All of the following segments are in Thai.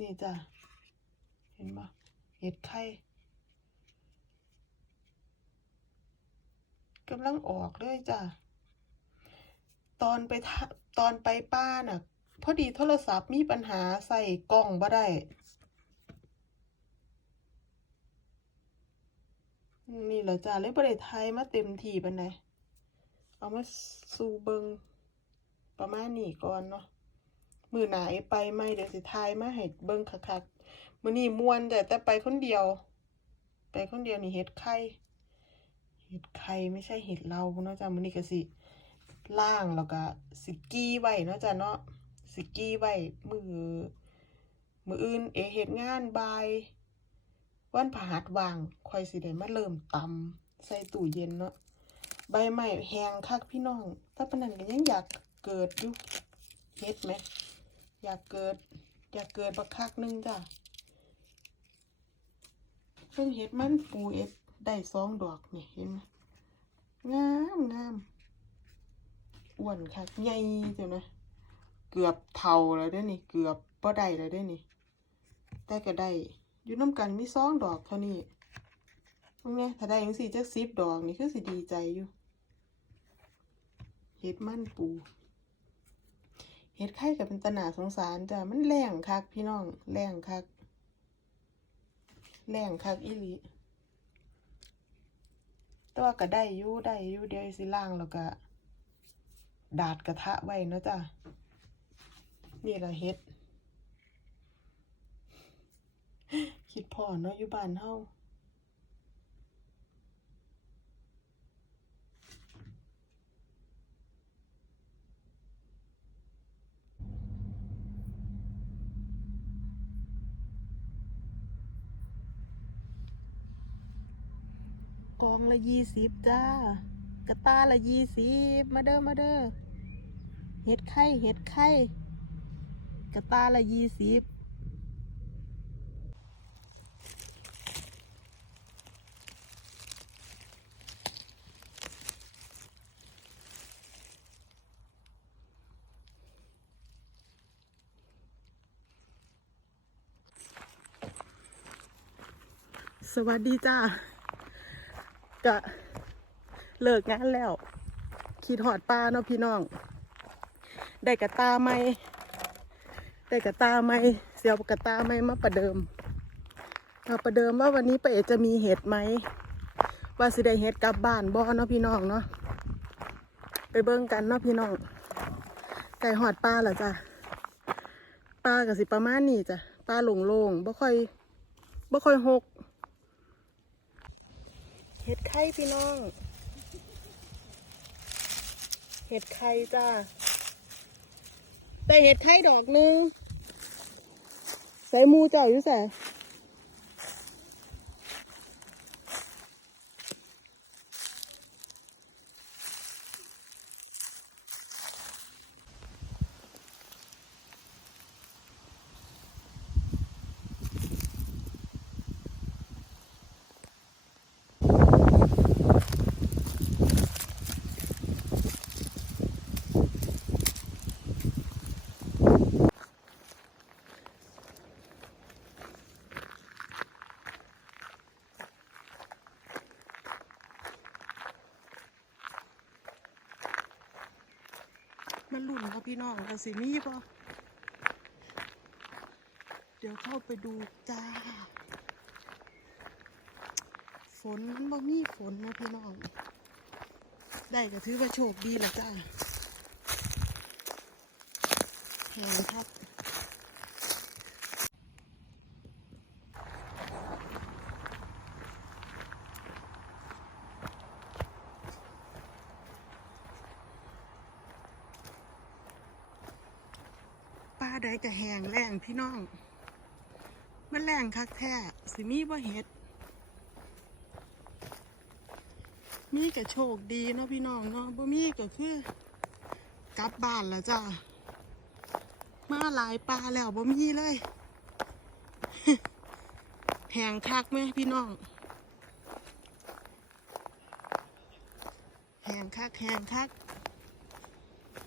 นี่จ้ะ เห็นปะเห็ดไข่กำลังออกเลยจ้ะ ตอนไปทะตอนไปป้าน่ะ พอดีโทรศัพท์มีปัญหาใส่กล้องบ่ได้นี่แหละจ้ะเลยบ่ได้ถ่ายมาเต็มที่ปานใดเอามาสู่เบิงประมาณนี้ก่อนเนาะ มือหนาไปไม่เดี๋ยวสิทายมาให้เบิ่งคักๆมือนี้ม่วนแต่แต่ไปคนเดียว ไปคนเดียวนี่เฮ็ดไข่เฮ็ดไข่ไม่ใช่เฮ็ดเราเนาะจ้ะมือนี้ก็สิล่างแล้วก็สิกี้ไว้เนาะจ้ะเนาะสิกี้ไว้มือมืออื่นเอเฮ็ดงานบายวันพฤหัสว่างค่อยสิได้มาเริ่มตำใส่ตู้เย็นเนาะใบไม้แห้งคักพี่น้องถ้าปนันก็ยังอยากเกิดอยู่เฮ็ดไหม อยากเกิด อยากเกิดบักคักหนึงจ้ะเพิ่งเฮ็ดมันปูเอ็ดได้สองดอกนี่เห็นไหมงามงามอ้วนคักใหญ่เจ้านะเกือบเท่าแล้วเด้นี่ เกือบบ่ได้แล้วเด้นี่ แต่ก็ได้ อยู่น้ำกันมีสองดอกเท่านี้ตรงนี้ถ้าได้จังสี่จักสิบดอกนี่คือสิดีใจอยู่เฮ็ดมันปู เฮ็ดไข่กับเป็นตนาสงสารจ้ะมันแรงคักพี่น้องแรงคักแรงคักอีหลีต่ว่าก็ได้อยู่ได้อยู่เดียวสิล้างแล้วก็ดาดกระทะไว้เนาะจ้ะนี่ละเฮ็ด คิดพอเนาะอยู่บ้านเฮา องละยี่สิบจ้ากระตาละยี่สิบมาเด้อมาเด้อเห็ดไข่เห็ดไข่กระตาละยี่สิบสวัสดีจ้า ก็เลิกงานแล้ว ขี่หอดปลาเนาะพี่น้อง ได้กระตาไหมได้กระตาไหมเสียวกระตาไหมมาประเดิมมาประเดิมว่าวันนี้ป้าเอจะมีเห็ดไหม ว่าสิได้เห็ดกลับบ้านบ่เนาะพี่น้องเนาะไปเบิ่งกันเนาะพี่น้องไก่หอดปลาเหรอจ้ะปลากับสิประมาณนี้จ้ะปลาโลงๆบ่ค่อยบ่ค่อยหก เห็ดไข่พี่น้อง เห็ดไข่จ้า แต่เห็ดไข่ดอกหนึงใส่มูเจ้าอยู่ใส่ ครับพี่น้องกันสิมีปะเดี๋ยวเข้าไปดูจ้า ฝนมันบ่มีฝนนะพี่น้อง ได้ก็ถือว่าโชคดีแหละจ้าแหงครั ใดก็แหงแรงพี่น้อง มันแรงคักแท้สิมีบ่เห็ด มีก็โชคดีเนาะพี่น้องเนาะบ่มีก็คือกลับบ้านแล้วจ้ามาหลายปลาแล้วบ่มีเลยแหงคักไหมพี่น้องแหงคักแหงคัก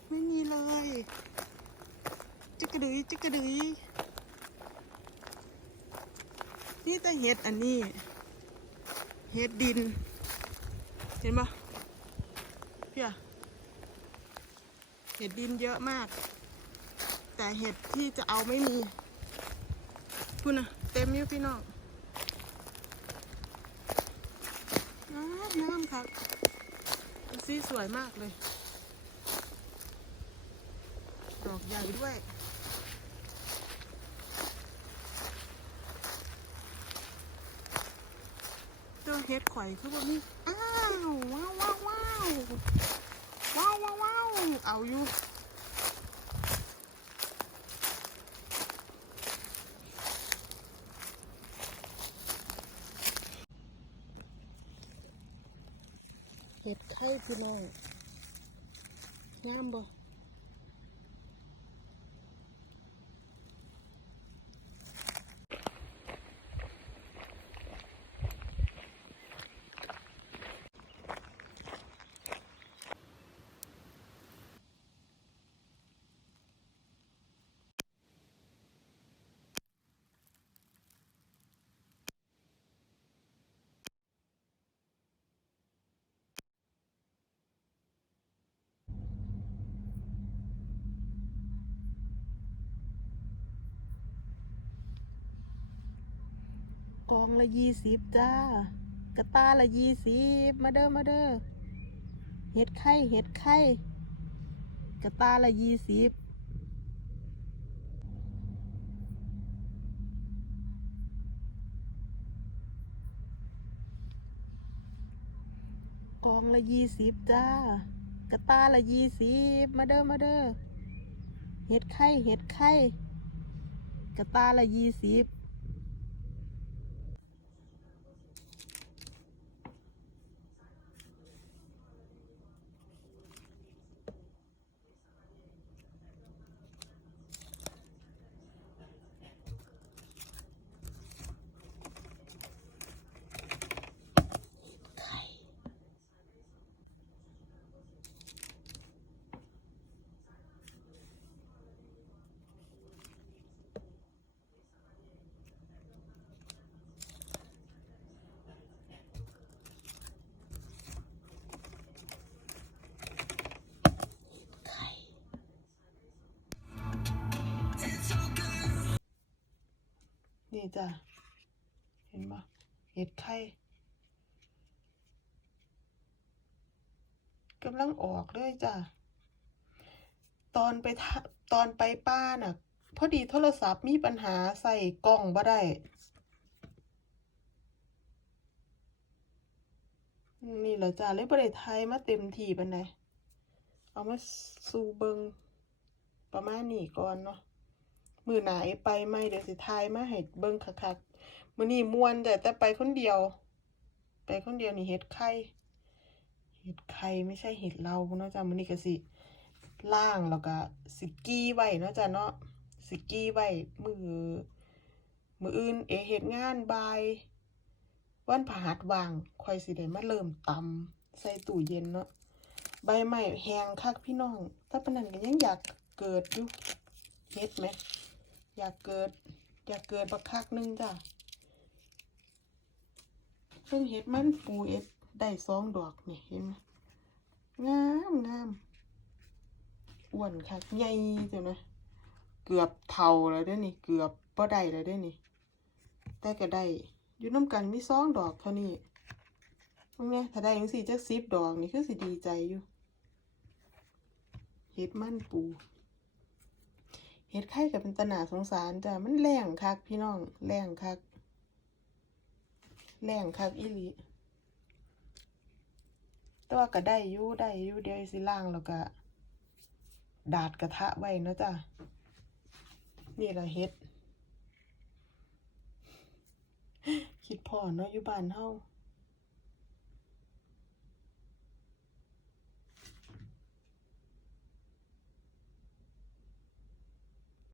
ไม่มีเลย จิกกระดือยจิกกระดือยนี่แต่เห็ดอันนี้ เห็ดดิน เห็นปะเพี่ยเห็ดดินเยอะมาก แต่เห็ดที่จะเอาไม่มีพูดนะเต็มอยู่พี่น้องน้ำน้ำครับสีสวยมากเลย ดอกใหญ่ด้วย เฮ็ดข่อยคือว่ามีอ้าวว้าวว้าวว้าวว้าวว้าวว้าวเอาอยู่เห็ดไข่พี่น้องงามบ่ กองละยี่สิบจ้า กระตาละยี่สิบมาเด้อมาเด้อเห็ดไข่เห็ดไข่กระตาละยี่สิบกองละยี่สิบจ้า กระตาละยี่สิบมาเด้อมาเด้อเห็ดไข่เห็ดไข่กระตาละยี่สิบ นี่จ้ะ เห็นปะเห็ดไข่กำลังออกเลยจ้ะ ตอนไปตอนไปป้าน่ะ พอดีโทรศัพท์มีปัญหาใส่กล้องบ่ได้นี่แหละจ้ะเลยบ่ได้ถ่ายมาเต็มที่ปานใดเอามาสู่เบิงประมาณนี้ก่อนเนาะ มือหนาไอ้ไปไม่เดี๋ยวสิทายมาให้เบิ่งคักๆมื้อนี้มวนแต่แต่ไปคนเดียว ไปคนเดียวนี่เฮ็ดไข่เฮ็ดไข่ไม่ใช่เฮ็ดเราเนาะจ้ะมื้อนี้ก็สิล่างแล้วก็สิกี้ไว้เนาะจ้ะเนาะสิกี้ไว้มือมืออื่นเอเฮ็ดงานบ่ายวันพฤหัสว่างค่อยสิได้มาเริ่มตำใส่ตู้เย็นเนาะใบไม้แห้งคักพี่น้องแต่ปนันก็ยังอยากเกิดอยู่เฮ็ดไหม อยากเกิด อยากเกิดบักคักหนึงจ้ะเพิ่งเฮ็ดมันปูเอ็ดได้สองดอกนี่เห็นไหมงามงามอ้วนคักใหญ่จ้านะเกือบเท่าแล้วเด้นี่ เกือบบ่ได้แล้วเด้นี่ แต่ก็ได้ อยู่น้ำกันมีสองดอกเท่านี้พวกเนี้ถ้าได้จังสี่จักสิบดอกนี่คือสิดีใจอยู่เฮ็ดมันปู เฮ็ดไข่กับเป็นตนาสงสารจ้ะมันแรงคักพี่น้องแรงคักแรงคักอีหลีต่ว่าก็ได้ยู่ได้ยู่เดียวสิล้างแล้วก็ดาดกระทะไว้เนาะจ้ะนี่ละเฮ็ด คิดพอเนาะอยู่บ้านเฮา